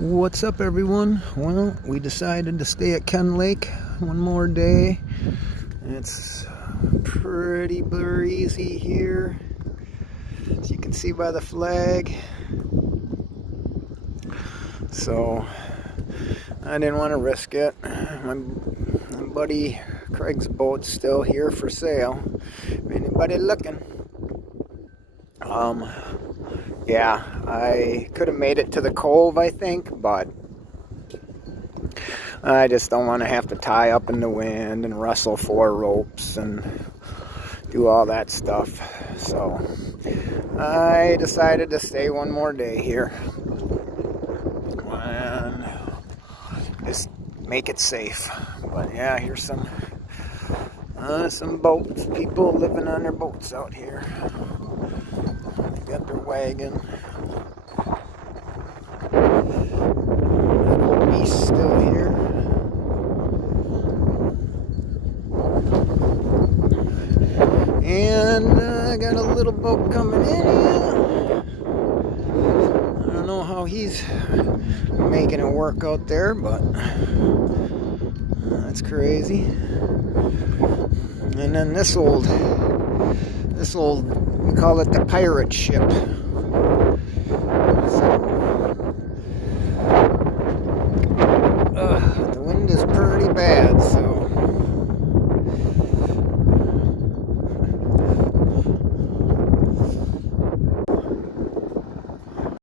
What's up, everyone? Well, we decided to stay at Ken Lake one more day. It's pretty breezy here, as you can see by the flag. So I didn't want to risk it. My buddy Craig's boat's still here for sale. Anybody looking? Yeah, I could have made it to the cove, I think, but I just don't want to have to tie up in the wind and rustle 4 ropes and do all that stuff. So I decided to stay one more day here and just make it safe. But yeah, here's some boats, people living on their boats out here. They got their wagon. That old beast's still here. And I got a little boat coming in here. I don't know how he's making it work out there, but that's crazy. And then this old, we call it the pirate ship.